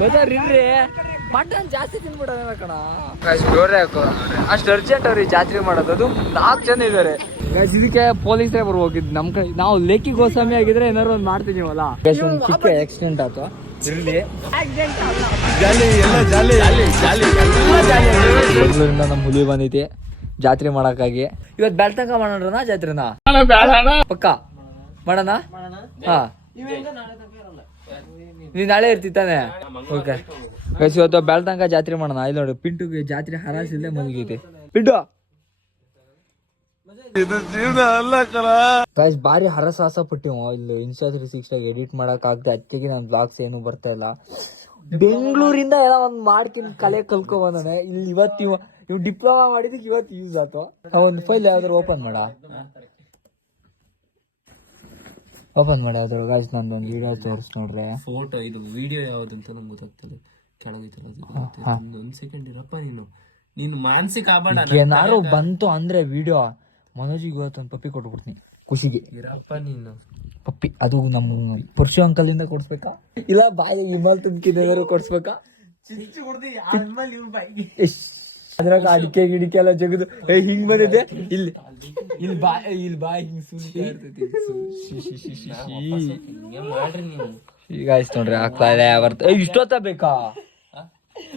ಗೊತ್ತಾರ್ರಿ mutton ಜಾಸ್ತಿ ತಿನ್ಬಿಡೋದ ಕಣ ಜೋರೇ ಹಾಕೋ ಅಷ್ಟು ಅರ್ಜೆಂಟ್ ಅವ್ರಿ ಜಾತ್ರೆ ಮಾಡೋದು. ಅದು 4 ಜನ ಇದಾರೆ ಇದಕ್ಕೆ ಪೊಲೀಸರೇ ಬರ್ಬೇಕಿದ್ ನಮ್ ಕೈ. ನಾವು ಲೇಕಿ ಗೋಸ್ವಾಮಿ ಆಗಿದ್ರೆ ಏನಾರು ಒಂದ್ ಮಾಡ್ತೀನಿವಲ್ಲ. ಒಂದು ಚಿಕ್ಕ ಆಕ್ಸಿಡೆಂಟ್ ಆಯ್ತು ಇರ್ಲಿ. ಬೆಂಗಳೂರಿಂದ ನಮ್ಮ ಹುಲಿ ಬಂದೈತಿ ಜಾತ್ರೆ ಮಾಡಕ್ಕಾಗಿ. ಇವತ್ತು ಬೆಳ್ತಂಕ ಮಾಡೋಣ ಜಾತ್ರೆನ ಪಕ್ಕ ಮಾಡೋಣ. ಹಾ ನೀ ನಾಳೆ ಇರ್ತಿತ್ತಾನೆ. ಓಕೆ ಇವತ್ತು ಬೆಳ್ತಂಕ ಜಾತ್ರೆ ಮಾಡೋಣ. ಇಲ್ಲಿ ನೋಡಿ ಪಿಂಟುಗೆ ಜಾತ್ರೆ ಹರಾಸಿಲ್ಲದೆ ಮಲಗೈತೆ. ಪಿಂಟು ಬಾರಿ ಹರಸಾಹಸ ಪಟ್ಟಿವ ಇಲ್ಲಿ ಇನ್ಸ್ಟಾ 360 ಎಡಿಟ್ ಮಾಡಕ್ ಆಗ್ತದೆ. ಅದಕ್ಕೆ ನನ್ ಬ್ಲಾಗ್ಸ್ ಏನು ಬರ್ತಾ ಇಲ್ಲ. ಬೆಂಗಳೂರಿಂದ ಎಲ್ಲ ಒಂದ್ ಮಾಡ್ತೀನಿ ಕಲೆ ಕಲ್ಕೊ ಬಂದಾನೆ. ಇಲ್ಲಿ ಇವತ್ತು ಇವ್ ಡಿಪ್ಲೊಮಾ ಮಾಡಿದಕ್ಕೆ ಇವತ್ತು ಯೂಸ್ ಆಯ್ತು. ಒಂದು ಫೈಲ್ ಯಾವ್ದಾರು ಓಪನ್ ಮಾಡ ಯಾವ್ದಾರು ಗಾಯ್ಸ್ ನಂದು ಒಂದು ವಿಡಿಯೋ ತೋರಿಸ್ ನೋಡ್ರೆ. ಫೋಟೋ ಇದು ವಿಡಿಯೋ ಯಾವ್ದಂತ ನಂಗೆ ಗೊತ್ತಾಗ್ತದೆ. ಕೆಳಗೈತಲ್ಲ ಒಂದ್ ಸೆಕೆಂಡ್ ಇರಪ್ಪ. ನೀನು ಮಾನಸಿಕ ಆಬೇಡ. ಏನಾರು ಬಂತು ಅಂದ್ರೆ ವಿಡಿಯೋ ಮನೋಜಿಗೆ ಇವತ್ತು ಒಂದು ಪಪ್ಪಿ ಕೊಟ್ಬಿಡ್ತೀನಿ ಖುಷಿಗೆ. ಇರಪ್ಪ ನೀನು ಪಪ್ಪಿ. ಅದು ನಮ್ಮ ಪುರುಷ ಅಂಕಲ್ ಇಂದ ಕೊಡ್ಸ್ಬೇಕಾ ಇಲ್ಲ ಬಾಯಿ ವಿಮಲ್ ತುಂಬಿದ ಕೊಡ್ಸ್ಬೇಕಾ? ಅದ್ರಾಗ ಅಡಿಕೆ ಗಿಡಿಕೆ ಎಲ್ಲ ಜಗದು ಹಿಂಗ್ ಬಂದಿದೆ. ಇಲ್ಲಿ ಬಾಯಿ ಹಿಂಗ್ ಸುಳ್ತಾ ಇರ್ತೈತಿ. ಈಗ ಆಯ್ತು ನೋಡ್ರಿ ಆಗ್ತಾ ಇದೆ ಬರ್ತ. ಇಷ್ಟೊತ್ತ ಬೇಕಾ?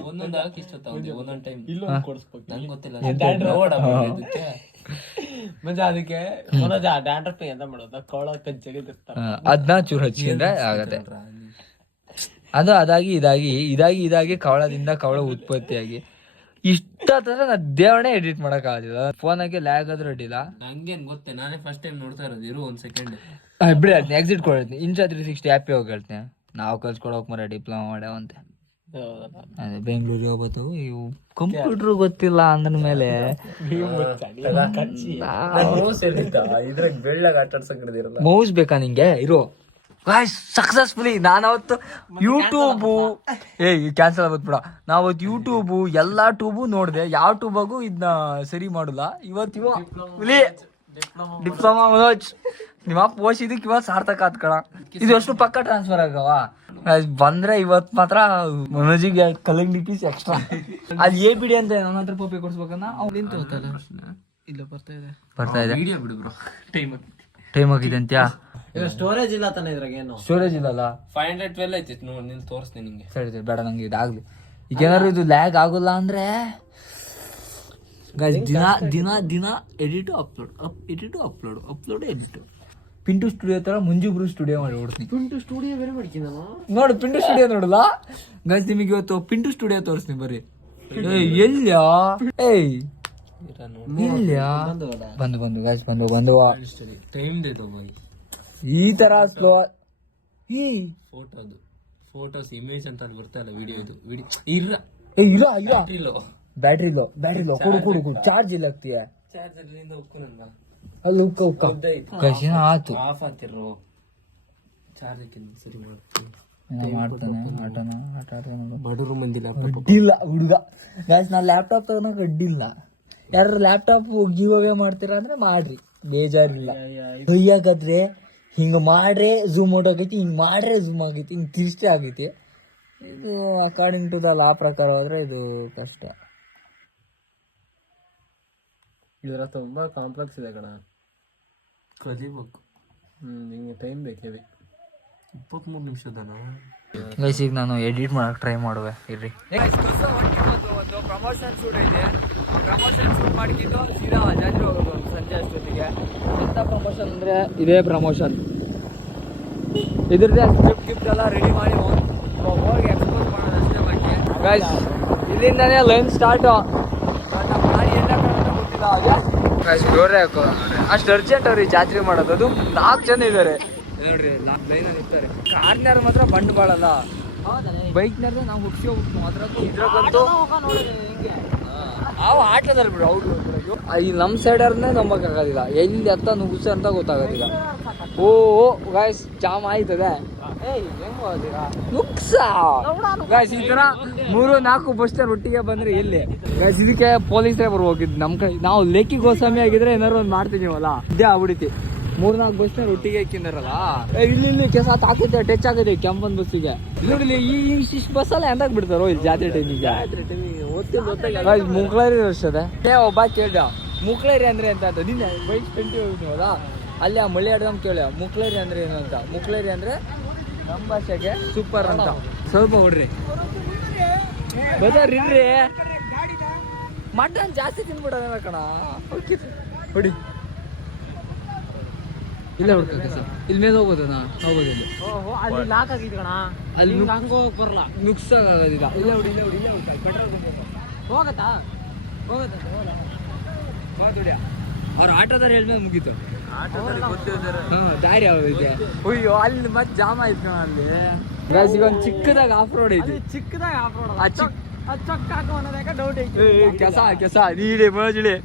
ಒಂದೊಂದು ಹಾಕಿ ಇಷ್ಟೊತ್ತ ಒಂದೊಂದ್ ಟೈಮ್ ನಂಗೆ ಗೊತ್ತಿಲ್ಲ. ಅದಕ್ಕೆ ಡ್ಯಾಂಡ್ರಫ್ ಎಂತ ಮಾಡೋದು ಕವಳ ಕಜ್ಜಗಿರ್ತಾರೆ ಅದನ್ನ ಚೂರು ಹಚ್ಚಿದ್ರೆ ಆಗತ್ತೆ. ಅದು ಇದಾಗಿ ಕವಳದಿಂದ ಕವಳ ಉತ್ಪತ್ತಿಯಾಗಿ ಇಷ್ಟಂದ್ರೆ ನಾ ದೇವಣೆ ಎಡಿಟ್ ಮಾಡಕ್ ಆಗಿಲ್ಲ. ಫೋನಾಗೆ ಲ್ಯಾಗ್ ಆದ್ರೂ ಅಡ್ಡಿಲ್ಲ. ನಂಗೇನ್ ಗೊತ್ತೇ ನಾನೇ ಫಸ್ಟ್ ಟೈಮ್ ನೋಡ್ತಾ ಇರೋದು. ಇರು ಒಂದ್ ಸೆಕೆಂಡ್ ಬಿಡಿ ಅದನ್ನ ಎಕ್ಸಿಟ್ ಕೊಡ್ತೀನಿ. ಇನ್ಸ್ಟಾ 360 ಆ್ಯಪೇ ಹೋಗಿ ಹೇಳ್ತೀನಿ. ನಾವು ಕಲ್ಸ್ಕೊಡೋಕ್ ಮರ ಡಿಪ್ಲೊಮಾ ಮಾಡ್ಯಾವಂತೆ. ಅದೇ ಬೆಂಗಳೂರಿಗೆ ಹೋಗ್ಬೋದು. ಇವು ಕಂಪ್ಯೂಟರ್ ಗೊತ್ತಿಲ್ಲ ಅಂದ್ರ ಮೇಲೆ ಮೌಸ್ ಬೇಕಾ ನಿಂಗೆ? ಇರೋ ಸಕ್ಸಸ್ಫುಲಿ ನಾನವತ್ತು ಯೂಟ್ಯೂಬು ಕ್ಯಾನ್ಸಲ್ ಆಗ್ಬಿಡ. ನಾವತ್ತು ಯೂಟ್ಯೂಬು ಎಲ್ಲಾ ಟ್ಯೂಬು ನೋಡಿದೆ. ಯಾವ ಟ್ಯೂಬಾಗೂ ಇದನ್ನ ಸರಿ ಮಾಡಲ್ಲ. ಇವತ್ತು ಡಿಪ್ಲೊಮಾ ಮನೋಜ್ ನಿಮ್ಮ ಪೋಷಿದಕ್ಕೆ ಇವತ್ತು ಸಾರ್ಥಕ ಆತ್ ಕಣ. ಇದು ಅಷ್ಟು ಪಕ್ಕ ಟ್ರಾನ್ಸ್ಫರ್ ಆಗವ ಬಂದ್ರೆ ಇವತ್ತು ಮಾತ್ರ ಮನೋಜಿಗೆ ಕಲಂಗಡಿ ಪೀಸ್ ಎಕ್ಸ್ಟ್ರಾ. ಅಲ್ಲಿ ಎ ಬಿಡಿ ಅಂತ ನನ್ನ ಹತ್ರ ಪಪ್ಪಿ ಕೊಡ್ಸ್ಬೇಕನ್ನ ಅವ್ನು ನಿಂತು ಹೋಗ್ತಾನೆ. ಇಲ್ಲ ಬರ್ತಾ ಇದೆ ಟೈಮ್ ಆಗಿದೆ ಅಂತ್ಯಾ. ಸ್ಟೋರೇಜ್ ಇಲ್ಲ ತಾನೆ ಇದ್ರಾಗ? ಏನು ಸ್ಟೋರೇಜ್ ಇಲ್ಲಲ್ಲ. 512 ಐತಿ ನೋಡಿ. ನೀನು ತೋರಿಸ್ತೀನಿ ನಿಂಗೆ. ಸರಿ ಬೇಡ ನಂಗೆ ಇದಾಗ್ಲಿ. ಈಗ ಏನಾದ್ರು ಇದು ಲ್ಯಾಗ್ ಆಗೋಲ್ಲ ಅಂದ್ರೆ ದಿನ edit upload edit. Pintu studio ತರ ಮುಂಜುಬ್ರು ಸ್ಟುಡಿಯೋ ಮಾಡಿ ಬಿಡ್ತೀನಿ. ಪಿಂಟು ಸ್ಟುಡಿಯೋ ಬೇರೆ ಮಾಡ್ತೀನಿ ನೋಡು. ಪಿಂಟು ಸ್ಟುಡಿಯೋ ನೋಡಲ್ಲ ಗೈಸ್. ನಿಮಗೆ ಇವತ್ತು ಪಿಂಟು ಸ್ಟುಡಿಯೋ ತೋರಿಸ್ತೀನಿ ಬರ್ರಿ. ಎಲ್ಯಾ ಬಂದು ಗೈಸ್ ಬಂದು ಈ ತರ ಸ್ಲೋ ಫೋಟೋಸ್ ಇಮೇಜ್ ಅಂತ ಬರ್ತಾ ಇಲ್ಲ. ವಿಡಿಯೋ ಇದು ಇಲ್ಲ ಬ್ಯಾಟ್ರಿ ಲೋ ಕೊಡು ಚಾರ್ಜ್ ಇಲ್ಲ ಆಗ್ತೀಯ. ಅಲ್ಲಿ ಆತು ಆಫ್ ಆಗ್ತಿರೋ ಚಾರ್ಜ್ ಸರಿ ಮಾಡ್ತಾನೆ. ಬಡವರು ಮಂದಿಲ್ಲ ಅಡ್ಡಿಲ್ಲ ಹುಡುಗ ಗೈಸ್. ನಾ ಲ್ಯಾಪ್ಟಾಪ್ ತಗೋನಕ್ ಅಡ್ಡಿಲ್ಲ. ಯಾರು ಲ್ಯಾಪ್ಟಾಪ್ ಗಿವ್ ಅವೇ ಮಾಡ್ತೀರಾ ಅಂದ್ರೆ ಮಾಡ್ರಿ, ಬೇಜಾರಿಲ್ಲ. ಕೈಯಾಗಾದ್ರೆ ಹಿಂಗ ಮಾಡ್ರೆ ಝೂಮ್ ಔಟ್ ಆಗೈತಿ, ಹಿಂಗ್ ಮಾಡ್ರೆ ಝೂಮ್ ಆಗೈತಿ, ಹಿಂಗ್ ತಿರ್ಷ್ಟೇ ಆಗೈತಿ. ಇದು ಅಕಾರ್ಡಿಂಗ್ ಟು ದ ಲಾ ಪ್ರಕಾರ ಹೋದ್ರೆ ಇದು ಕಷ್ಟ. ಇದರ ತುಂಬಾ ಕಾಂಪ್ಲೆಕ್ಸ್ ಇದೆ ಕಣ. ಕಲಿಬೇಕು. ನಿಂಗೆ ಟೈಮ್ ಬೇಕೇವಿ. 23 ನಿಮಿಷದನ ಗೈಸ್. ಈಗ ನಾನು ಎಡಿಟ್ ಮಾಡಕ್ ಟ್ರೈ ಮಾಡುವೆ ಇರ್ರಿ. ಪ್ರಮೋಷನ್ ಶೂಟ್ ಐತೆ. ಪ್ರಮೋಷನ್ ಶೂಟ್ ಮಾಡ್ಕೊಂಡು ಸೀದಾ ಜಾತ್ರೆ ಹೋಗೋದು ಸಂಜೆ ಅಷ್ಟೊತ್ತಿಗೆ. ಎಂತ ಪ್ರಮೋಷನ್ ಅಂದ್ರೆ ಇದೇ ಪ್ರಮೋಷನ್. ಇದ್ರದ್ದೇ ಗಿಫ್ಟ್ ಎಲ್ಲ ರೆಡಿ ಮಾಡಿ ಹೋಗಿ ಎಕ್ಸ್ಪೋಸ್ ಮಾಡೋದು ಅಷ್ಟೇ ಬಗ್ಗೆ ಗೈಸ್. ಇಲ್ಲಿಂದಾನೇ ಲೈನ್ ಸ್ಟಾರ್ಟ್. ಜೋರೇ ಹಾಕೋ ಅಷ್ಟು ಅರ್ಜೆಂಟ್ ಅವ್ರಿ ಜಾತ್ರೆ ಮಾಡೋದು. ಅದು 4 ಜನ ಇದಾರೆ ನೋಡ್ರಿ. ಲೈನಲ್ಲಿ ಇರ್ತಾರೆ. ಕಾರ್ನಾರ ಮಾತ್ರ ಬಂಡ್ ಬಾಳಲ್ಲ. ಬೈಕ್ನಾರ ನಾವು ಹುಡ್ಸಿ ಹೋಗ್ಬಿಟ್ಟು ಅದ್ರಾಗೂ ಇದ್ರಾಗಂತೂ ನಾವು ಆಟದಲ್ಲಿ ಬಿಡು ಔಟ್. ಈ ನಮ್ಮ ಸೈಡರ್ನೇ ನಂಬಕ್ಕಾಗೋದಿಲ್ಲ. ಎಲ್ಲಿ ಎತ್ತ ನುಗ್ಸ ಅಂತ ಗೊತ್ತಾಗೋದಿಲ್ಲ. ಓ ಗಾಯ್ಸ್ ಜಾಮ್ ಆಯ್ತದೆ. ನುಗ್ಸ ಗಾಯ್ಸ್. ಈ ಥರ 3-4 ಬಸ್ ಸ್ಟ್ಯಾಂಡ್ ಒಟ್ಟಿಗೆ ಬಂದ್ರೆ ಎಲ್ಲಿ ಗಾಯ್ಸ್? ಇದಕ್ಕೆ ಪೊಲೀಸರೇ ಬರ್ಬೇಕಿದ್ದು ನಮ್ಮ ಕೈ. ನಾವು ಲೇಕಿ ಗೋಸ್ವಾಮಿ ಆಗಿದ್ರೆ ಏನಾರು ಒಂದು ಮಾಡ್ತೀನಿವಲ್ಲ, ಇದೇ ಆಗ್ಬಿಡುತ್ತೆ. 3-4 ಬಸ್ನ ಒಟ್ಟಿಗೆ ಹಾಕಿದಾರಲ್ಲ ಇಲ್ಲಿ ಕೆಸ ಹಾಕೈತೆ ಟಚ್ ಆಗೈತೆ ಕೆಂಪನ್ ಬಸ್ಸಿಗೆ ನೋಡಿ ಈ ಬಸ್ಸಲ್ಲ ಎಂದಾಗ ಬಿಡ್ತಾರೋ ಇಲ್ಲಿ ಜಾತ್ರೆ ಟೈಮಿಗೆ ಮುಕ್ಳೇರಿ ವರ್ಷದ ಒಬ್ಬ ಕೇಳ್ದ ಮುಕ್ಳೇರಿ ಅಂದ್ರೆ ಅಂತ ನಿನ್ನೆ ಬೈಕ್ ಟ್ವೆಂಟಿ ಹೋಗಿದ್ನೋದಾ ಅಲ್ಲಿ ಆ ಮಳೆ ಆಡ್ದಮ್ ಕೇಳ ಮುಕ್ಳೇರಿ ಅಂದ್ರೆ ಏನು ಅಂತ ಮುಕ್ಳೇರಿ ಅಂದ್ರೆ ನಮ್ಮ ಭಾಷೆಗೆ ಸೂಪರ್ ಅಂತ ಸ್ವಲ್ಪ ಹೊಡ್ರಿ ಬಜಾರ್ ಇಡ್ರಿ ಮಟನ್ ಜಾಸ್ತಿ ತಿನ್ಬಿಡೋದ ಕಣ ಹೊಡಿ ಇಲ್ಲ ಹುಡ್ಕ ಇಲ್ಲಿ ಮೇಲೆ ಹೋಗೋದಣ್ಣ ಹೋಗೋದಿಲ್ಲ ಅಲ್ಲಿ ಲಾಕ್ ಆಗಿದ್ ಕಣ ಅಲ್ಲಿ ಹಂಗ ಹೋಗಕ್ ಬರಲ್ಲ ನುಕ್ಸ್ ಆಗೋದಿಲ್ಲ ಇಲ್ಲ ಹುಡಿ ಹೋಗತ್ತಾ ಅವ್ರ ಆಟೋದಾರ ಹೇಳ್ಮೇಲೆ ಮುಗೀತು ದಾರಿ ಯಾವ್ದೈತೆ ಅಯ್ಯೋ ಅಲ್ಲಿ ಮತ್ತೆ ಜಾಮ್ ಆಯ್ತು ಕಣ ಅಲ್ಲಿ ಈಗ ಒಂದು ಚಿಕ್ಕದಾಗ ಆಫ್ ರೋಡ್ ಐತಿ ಚಿಕ್ಕದಾಗ ಆಫ್ ರೋಡ್ ಆ ಚಿಕ್ಕ ಚೊಕ್ಕ ಹಾಕೋ ಅನ್ನೋದಾಗ ಡೌಟ್ ಐತಿ ಕೆಸ ನೀಡೆ ಮಜಿಡೆ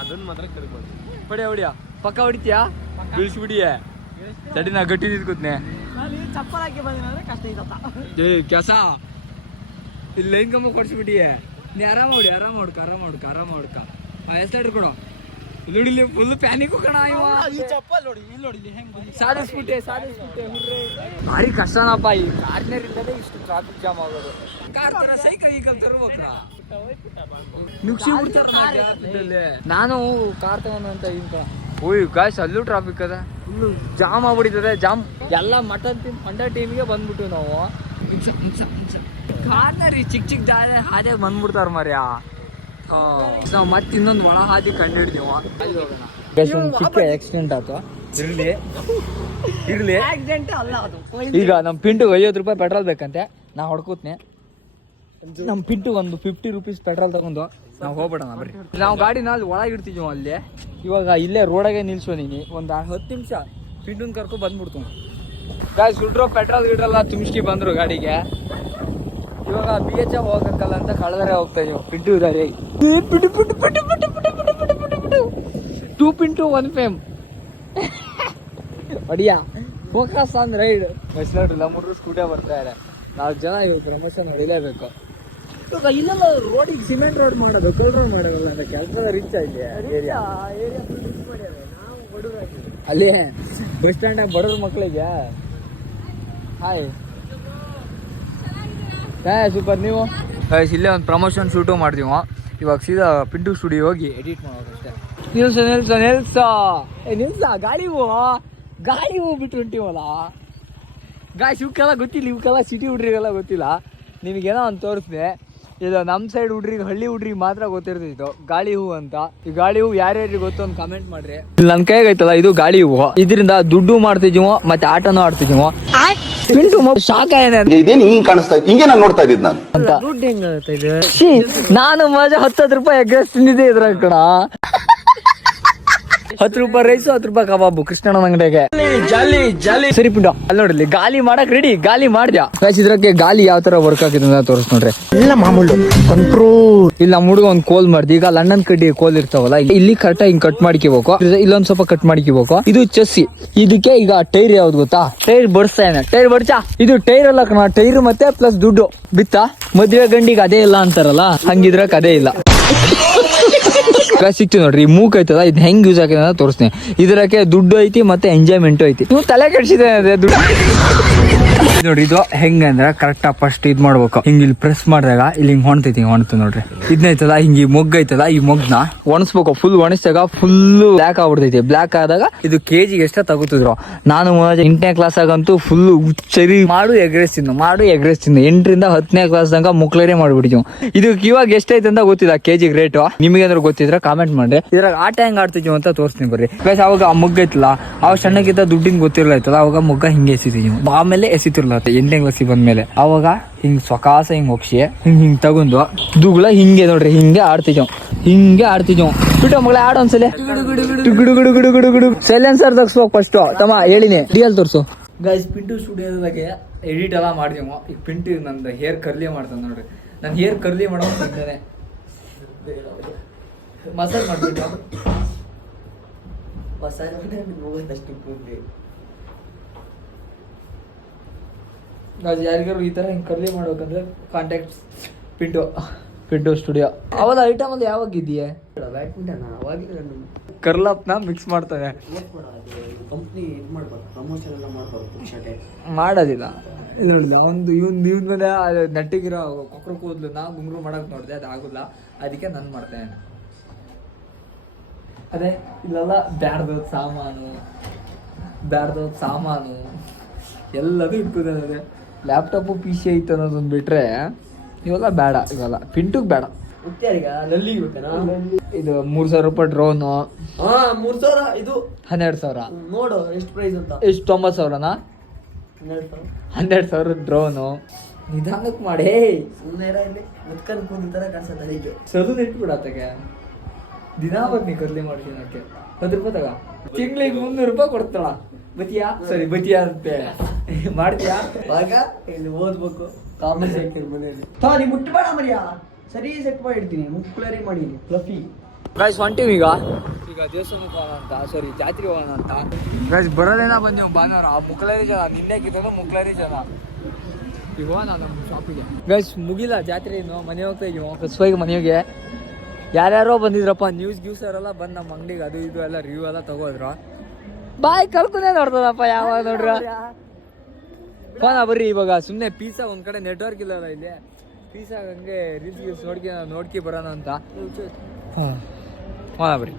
ಅದನ್ನ ಮಾತ್ರ ಕರ್ಬೋದು ಹೊಡಿಯ ಹೊಡಿಯ ಪಕ್ಕ ಹೊಡಿತೀಯಾ ಬೀಳ್ಸ್ಬಿಡಿಯ ತಡಿ ನಾ ಗಟ್ಟಿ ನಿಂತ್ಕೊತ್ನೆ ನಾನು ಚಪ್ಪಲ್ ಹಾಕಿ ಬಂದಿನ ಕಷ್ಟ ಐತಪ್ಪ ಕೆಸ ಇಲ್ಲಿ ಲೈನ್ ಕಂಬ ಕೊಡ್ಸ್ಬಿಟ್ಟಿಯೆ ನೀ ಆರಾಮ ಹೊಡ್ಕ ಎಷ್ಟಾಡ್ರು ಕೊಡು ಇಲ್ಲಿ ಫುಲ್ ಪ್ಯಾನಿಕ್ ಕಣ ಇವ ಈ ಚಪ್ಪಲ್ ನೋಡಿ ಇಲ್ಲಿ ನೋಡಿ ಹೆಂಗ್ ಸಾಧಿಸ್ಬಿಟ್ಟೆ ಭಾರಿ ಕಷ್ಟನಪ್ಪ ಈ ಕಾರ್ನರ್ ಇಲ್ಲದೆ ಇಷ್ಟು ಟ್ರಾಫಿಕ್ ಜಾಮ್ ಆಗೋದು ಕಾರ್ ತರ ಸೈಕಲ್ ಈಕಲ್ ತರ್ಬೇಕ್ರ ನುಗ್ಸಿ ಬಿಡ್ತಾರೆ ನಾನು ಕಾರ್ ತಗೊಂಡಂತ ಇಂಕ ಓಯ್ ಗಾಯ್ಸ್ ಅಲ್ಲೂ ಟ್ರಾಫಿಕ್ ಅದ ಫುಲ್ಲು ಜಾಮ್ ಆಗ್ಬಿಟ್ಟಿದೆ ಜಾಮ್ ಎಲ್ಲ ಮಟನ್ ತಿನ್ ಪಂಡ ಟೀಮಿಗೆ ಬಂದ್ಬಿಟ್ಟು ನಾವು ಕಾರ್ನರ್ ಈ ಚಿಕ್ಕ ದಾರಿ ಹಾಗೆ ಬಂದ್ಬಿಡ್ತಾರ ಮರ್ಯ ನಾವು ಮತ್ತೆ ಇನ್ನೊಂದು ಒಳ ಹಾದಿ ಕಂಡು ಹಿಡಿದೀವ ಚಿಕ್ಕ ಆಕ್ಸಿಡೆಂಟ್ ಆಯ್ತು ಇರ್ಲಿ ಆಕ್ಸಿಡೆಂಟ್ ಅಲ್ಲ ಅದು ಈಗ ನಮ್ಮ ಪಿಂಟುಗೆ 50 ರೂಪಾಯಿ ಪೆಟ್ರೋಲ್ ಬೇಕಂತೆ ನಾ ಹೊಡ್ಕೋತ್ನೆ ನಮ್ಮ ಪಿಂಟು ಒಂದು 50 ರೂಪೀಸ್ ಪೆಟ್ರೋಲ್ ತಗೊಂಡು ನಾವು ಹೋಗ್ಬಿಡೋಣ ಬರ್ರಿ ನಾವು ಗಾಡಿನ ಅಲ್ಲಿ ಒಳಗೆ ಇಡ್ತಿದ್ವಿ ಅಲ್ಲಿ ಇವಾಗ ಇಲ್ಲೇ ರೋಡಾಗೆ ನಿಲ್ಸೋದೀನಿ ಒಂದು 10 ನಿಮಿಷ ಪಿಂಟುನ್ ಕರ್ಕೊ ಬಂದ್ಬಿಡ್ತು ಗಾಯ್ಸ್ ಸುಡ್ರೋ ಪೆಟ್ರೋಲ್ ಗಿಡ್ರಲ್ಲ ತುಂಬಿಸ್ಕಿ ಬಂದ್ರು ಗಾಡಿಗೆ ಇವಾಗ BH ಹೋಗಕ್ಕಲ್ಲ ಅಂತ ಕಳೆದರೆ ಹೋಗ್ತಾ ಇದೀವಿ ಪಿಂಟು ಇದಾರೆ 2 ಪಿಂಟು 1 ಫೇಮ್ ಅಡಿಯಾ ಫೋಕಸ್ ಆನ್ ರೈಡ್ ಬಸ್ಲಾಡ್ರಿಲ್ಲ 3 ಸ್ಕೂಟೇ ಬರ್ತಾ ಇದೆ 4 ಜನ ಪ್ರಮೋಷನ್ ಹೊಡಿಲೇಬೇಕು ಇವಾಗ ಇಲ್ಲೆಲ್ಲ ರೋಡಿಗೆ ಸಿಮೆಂಟ್ ರೋಡ್ ಮಾಡೋದು ಕೋಲ್ಡ್ ರೋಡ್ ಮಾಡೋದಲ್ಲ ಅಂತ ಕೆಲಸ ರೀಚ್ ಆಗಿದೆ ಏರಿಯಾ ಅಲ್ಲಿ ಬಸ್ ಸ್ಟ್ಯಾಂಡ್ ಬಡವ್ರ ಮಕ್ಕಳಿಗೆ ಹಾಯ್ ಸೂಪರ್ ನೀವು ಇಲ್ಲೇ ಒಂದು ಪ್ರಮೋಷನ್ ಶೂಟು ಮಾಡ್ತೀವಿ ಇವಾಗ ಸೀದಾ ಪಿಂಟು ಸ್ಟುಡಿಯೋ ಹೋಗಿ ಎಡಿಟ್ ಮಾಡೋದಷ್ಟೇ ನಿಲ್ಸ ಗಾಳಿ ಹೂ ಬಿಟ್ಟು ಹೊಂಟಿವಲ್ಲ ಗಾಯ್ಸ್ ಇವಕ್ಕೆಲ್ಲ ಗೊತ್ತಿಲ್ಲ ಇವಕ್ಕೆಲ್ಲ ಸಿಟಿ ಹುಡ್ರಿಗೆಲ್ಲ ಗೊತ್ತಿಲ್ಲ ನಿಮಗೇನೋ ಒಂದು ತೋರಿಸ್ದೆ ಇದು ನಮ್ಮ ಸೈಡ್ ಹುಡ್ರಿಗೆ ಹಳ್ಳಿ ಹುಡ್ರಿಗೆ ಮಾತ್ರ ಗೊತ್ತಿರ್ತಿತ್ತು ಗಾಳಿ ಹೂ ಅಂತ ಈ ಗಾಳಿ ಹೂ ಯಾರ್ಯಾರಿಗೆ ಗೊತ್ತು ಅಂತ ಕಮೆಂಟ್ ಮಾಡ್ರಿ ನನ್ನ ಕೈಗೆ ಐತಲ್ಲ ಇದು ಗಾಳಿ ಹೂವು ಇದರಿಂದ ದುಡ್ಡು ಮಾಡ್ತಿದ್ವು ಮತ್ತೆ ಆಟನೂ ಆಡ್ತಿದ್ವು ಪಿಂಟು ಶಾಖ ಇದೇನು ಹಿಂಗ್ ಕಾಣಿಸ್ತಾ ಇತ್ತು ಹಿಂಗೆ ನಾನು ನೋಡ್ತಾ ಇದ್ದಿದ್ದು ನಾನು ಅಂತ ದುಡ್ಡು ಹೆಂಗಾಗುತ್ತೆ ಇದು ನಾನು ಮಜಾ 10 ರೂಪಾಯಿ ಎಗ್ರೆಸ್ ತಿಂದಿದ್ದೆ ಇದ್ರಾಗ ಕಣ 10 ರೂಪಾಯಿ ರೈಸು 10 ರೂಪಾಯಿ ಕಬಾಬು ಕೃಷ್ಣನ ಅಂಗಡಿಗೆ ಜಾಲಿ ಸರಿ ಪಿಂಟು ಅಲ್ಲಿ ನೋಡ್ರಿ ಗಾಲಿ ಮಾಡಕ್ ರೆಡಿ ಗಾಲಿ ಮಾಡ್ದ್ಯಾ ಇದ್ರಕ್ಕೆ ಗಾಲಿ ಯಾವ ತರ ವರ್ಕ್ ಆಗಿದೆ ಅಂತ ತೋರಿಸ್ ನೋಡ್ರಿ ಇಲ್ಲ ಮಾಮೂಲು ಕಂಟ್ರೋಲ್ ಇಲ್ಲಿ ನಮ್ಮ ಹುಡುಗ ಒಂದ್ ಕೋಲ್ ಮಾಡ್ದಿ ಈಗ ಲಂಡನ್ ಕಡ್ಡಿ ಕೋಲ್ ಇರ್ತಾವಲ್ಲ ಇಲ್ಲಿ ಕರೆಕ್ಟ್ ಹಿಂಗ್ ಕಟ್ ಮಾಡ್ಕೋಬೇಕು ಇಲ್ಲೊಂದ್ ಸ್ವಲ್ಪ ಕಟ್ ಮಾಡ್ಕೋಬೇಕು ಇದು ಚೆಸ್ಸಿ ಇದಕ್ಕೆ ಈಗ ಟೈರ್ ಯಾವ್ದು ಗೊತ್ತಾ ಟೈರ್ ಬಡ್ಸ್ತಾ ಏನ ಟೈರ್ ಬಡ್ಚಾ ಇದು ಟೈರ್ ಅಲ್ಲ ಕಣ ಟೈರ್ ಮತ್ತೆ ಪ್ಲಸ್ ದುಡ್ಡು ಬಿತ್ತಾ ಮದ್ವೆ ಗಂಡಿಗೆ ಅದೇ ಇಲ್ಲ ಅಂತಾರಲ್ಲ ಹಂಗಿದ್ರಕ್ ಅದೇ ಇಲ್ಲ ಸಿಕ್ತಿ ನೋಡ್ರಿ ಮೂಕ್ ಐತದ ಇದು ಹೆಂಗ್ ಯೂಸ್ ಆಗಿದೆ ಅಂತ ತೋರಿಸ್ತೀನಿ ಇದ್ರಕ್ಕೆ ದುಡ್ಡು ಐತಿ ಮತ್ತೆ ಎಂಜಾಯ್ಮೆಂಟ್ ಐತಿ ನೀವು ತಲೆ ಕೆಡ್ಸಿದೆ ದುಡ್ಡು ನೋಡ್ರಿ ಇದು ಹೆಂಗ ಅಂದ್ರೆ ಕರೆಕ್ಟ್ ಫಸ್ಟ್ ಇದ್ ಮಾಡ್ಬೇಕು ಹಿಂಗ್ ಇಲ್ಲಿ ಪ್ರೆಸ್ ಮಾಡಿದಾಗ ಇಲ್ಲಿ ಹಿಂಗ್ ಹೊಣ್ತೈತಿ ಹೊಣ್ತು ನೋಡ್ರಿ ಇದನ್ನೈತದ ಹಿಂಗ್ ಈ ಮೊಗ್ಗ ಐತದ ಈ ಮೊಗ್ನ ಒಣಸ್ಬೇಕು ಫುಲ್ ಒಣಸಿದಾಗ ಫುಲ್ ಬ್ಲಾಕ್ ಆಗ್ಬಿಡ್ತೈತಿ ಬ್ಲಾಕ್ ಆದಾಗ ಇದು ಕೆಜಿಗೆ ಎಷ್ಟ ತಗೋತಿದ್ರು ನಾನು 8ನೇ ಕ್ಲಾಸ್ ಆಗಂತೂ ಫುಲ್ ಚರಿ ಮಾಡು ಎಗ್ರೆಸ್ ತಿನ್ನು 8ರಿಂದ 10ನೇ ಕ್ಲಾಸ್ ತನಕ ಮುಕ್ಳರೇ ಮಾಡ್ಬಿಡ್ತೀವಿ ಇದಕ್ಕೆ ಇವಾಗ ಎಷ್ಟೈತೆ ಅಂತ ಗೊತ್ತಿಲ್ಲ ಕೆಜಿಗೆ ರೇಟ್ ನಿಮಗೆ ಏನಾದ್ರು ಗೊತ್ತಿದ್ರೆ ಕಾಮೆಂಟ್ ಮಾಡ್ರಿ ಇದ್ರಾಗ ಆಟ ಹೆಂಗ್ ಆಡ್ತಿದ್ವಿ ಅಂತ ತೋರಿಸ್ತೀನಿ ಬರ್ರಿ ಅವಾಗ ಆ ಮೊಗ್ಗ ಐತಲ್ಲ ಅವಾಗ ಸಣ್ಣಕ್ಕಿಂತ ದುಡ್ಡಿನ ಗೊತ್ತಿರ್ಲೈತಲ್ಲ ಅವಾಗ ಮೊಗ್ಗ ಹಿಂಗೆ ಎಸಿತೀವಿ ಆಮೇಲೆ ಎಸಿತಿರ್ಲ 8ನೇ ಕ್ಲಾಸಿಗೆ ಬಂದ್ಮೇಲೆ ಅವಾಗ ಹಿಂಗ್ ಸ್ವಕಾಸ ಹಿಂಗ್ ಹೋಗ್ಸಿ ಹಿಂಗ್ ತಗೊಂಡು ದುಗ್ಳ ಹಿಂಗೆ ನೋಡ್ರಿ ಹಿಂಗೆ ಆಡ್ತಿದ್ವು ಬಿಟ್ಟು ಮಗಳ ಆಡ ಒಂದ್ಸಲ ಸೈಲೆನ್ಸರ್ ತಗ್ಸ್ಬೇಕು ಫಸ್ಟ್ ತಮ್ಮ ಹೇಳಿನಿ ಡಿಎಲ್ ತೋರ್ಸು ಗೈಸ್ ಪಿಂಟು ಸ್ಟುಡಿಯೋದಾಗೆ ಎಡಿಟ್ ಎಲ್ಲ ಮಾಡಿದೀವಿ ಈಗ ಪಿಂಟು ನಂದು ಹೇರ್ ಕರ್ಲಿ ಮಾಡ್ತಾನೆ ನೋಡ್ರಿ ನಾನು ಹೇರ್ ಕರ್ಲಿ ಮಾಡೋಂತಾನೆ ಮಸಾಜ್ ಮಾಡ್ಬಿಟ್ಟು ಮಸಾಜ್ ಹೋಗೋದಷ್ಟು ಕೂದಲಿ ಯಾರಿಗಾರು ಈ ತರ ಹಿಂಗೆ ಕರ್ಲಿ ಮಾಡ್ಬೇಕಂದ್ರೆ ಕಾಂಟ್ಯಾಕ್ಟ್ ಪಿಂಟು ಪಿಂಟು ಸ್ಟುಡಿಯೋ ಅವೆಲ್ಲ ಐಟಮ್ ಅಲ್ಲಿ ಯಾವಾಗ ಇದೆಯೇ ಬ್ಯಾಡ್ಮಿಂಟನ್ ಅವಾಗಲೇ ನಾನು ಕರ್ಲಪ್ನ ಮಿಕ್ಸ್ ಮಾಡ್ತಾನೆ ಕಂಪ್ನಿ ಇದು ಮಾಡ್ಬಾರ್ದು ಪ್ರಮೋಷನ್ ಎಲ್ಲ ಮಾಡ್ಬಾರ್ದು ಪುಕ್ಷಟೆ ಮಾಡೋದಿಲ್ಲ ಇದು ನೋಡಿಲ್ಲ ಒಂದು ಇವನ್ ಮೇಲೆ ನೆಟ್ಟಿಗಿರೋ ಕೊಕ್ಕರು ಕೂದಲು ನಾ ಗುಂಗ್ರು ಮಾಡಕ್ ನೋಡಿದೆ ಅದು ಆಗುಲ್ಲ, ಅದಕ್ಕೆ ನಾನು ಮಾಡ್ತೇನೆ. ಅದೇ ಇಲ್ಲೆಲ್ಲ ಬ್ಯಾಡ್ದೋದ್ ಸಾಮಾನು ಎಲ್ಲದೂ ಇಟ್ಕೋದೇ. ಲ್ಯಾಪ್ಟಾಪು ಪಿ ಸಿ ಐತೆ ಅನ್ನೋದೊಂದು ಬಿಟ್ರೆ ಇವೆಲ್ಲ ಬೇಡ, ಇವೆಲ್ಲ ಪಿಂಟುಗ್ ಬೇಡ. ಮುತ್ಯಾರಿಗ ಲಲ್ಲಿ ಬೇಕನಾ? ಇದು 3,000 ರೂಪಾಯಿ ಡ್ರೋನು, 3,000 ಇದು 12,000. ನೋಡು ಎಷ್ಟು ಪ್ರೈಸ್ ಅಂತ. ಎಷ್ಟು 90,000ನಾ? 12,000 ಡ್ರೋನು. ನಿಧಾನಕ್ಕೆ ಮಾಡಿ ಸುಮ್ಮನೆ ಇಲ್ಲಿ ಮುತ್ಕನ್ ಕೂದಿರ್ತಾರೆ ಕಾಣಿಸುತ್ತೆ ಹೀಗೆ. ಸದು ಇಟ್ಬಿಡತ್ತಗೆ ದಿನ ಬರ್ತೀನಿ ಕರ್ಲಿ ಮಾಡ್ತೀನಕ್ಕೆ 10 ರೂಪಾಯಿ ತಗ. ತಿಂಗಳಿಗೆ 300 ರೂಪಾಯಿ ಕೊಡ್ತಾಳ. ಬತಿಯಾ ಅಂತೆ ಮಾಡ್ತೀಯಾ? ಆಗ ಇಲ್ಲಿ ಓದ್ಬೇಕು ಕಾಮರ್ಸ್ ಹಾಕಿರ್ ಮನೆಯಲ್ಲಿ. ನೀ ಮುಟ್ಟಬೇಡ ಮರಿಯಾ, ಸರಿ ಸೆಟ್ ಮಾಡಿರ್ತೀನಿ. ಮುಕ್ಲರಿ ಮಾಡಿ ಫ್ಲಫಿ. ಗೈಸ್ ಹೊಂಟಿವಿ ಈಗ ದೇವಸ್ಥಾನಕ್ಕೆ ಹೋಗೋಣ ಅಂತ, ಸಾರಿ ಜಾತ್ರೆ ಹೋಗೋಣ ಅಂತ. ಗೈಸ್ ಬರೋದೇನ ಬಂದೀವಿ ಭಾನುವಾರ. ಮುಕ್ಲಾರಿ ಜನ ನಿನ್ನೆ ಕಿತ್ತೋದು ಮುಕ್ಲಾರಿ ಜನ. ಈಗ ಹೋಗೋಣ ನಮ್ಮ ಶಾಪಿಗೆ. ಗೈಸ್ ಮುಗಿಲ್ಲ ಜಾತ್ರೆ, ಇನ್ನು ಮನೆ ಹೋಗ್ತಾ ಇದೀವಿ ಕಸ್ವಾಗಿ ಮನೆಗೆ. ಯಾರ್ಯಾರೋ ಬಂದಿದ್ರಪ್ಪ, ನ್ಯೂಸ್ ಅವರೆಲ್ಲ ಬಂದು ನಮ್ಮ ಅಂಗಡಿಗೆ ಅದು ಇದು ಎಲ್ಲ ರಿವ್ಯೂ ಎಲ್ಲ ತಗೋದ್ರು. ಬಾಯ್ ಕಲ್ಕುನೇ ನೋಡ್ತದಪ್ಪ ಯಾವಾಗ ನೋಡ್ರ ಫೋನ ಬರ್ರಿ. ಇವಾಗ ಸುಮ್ಮನೆ ಪೀಸಾ ಒಂದ್ ಕಡೆ ನೆಟ್ವರ್ಕ್ ಇಲ್ಲಲ್ಲ ಇಲ್ಲಿ, ಪೀಸಾ ಹಂಗೆ ರೀಲ್ಸ್ ನೋಡ್ಕಿ ಬರೋಣ ಅಂತ ಫೋನ ಬರ್ರಿ.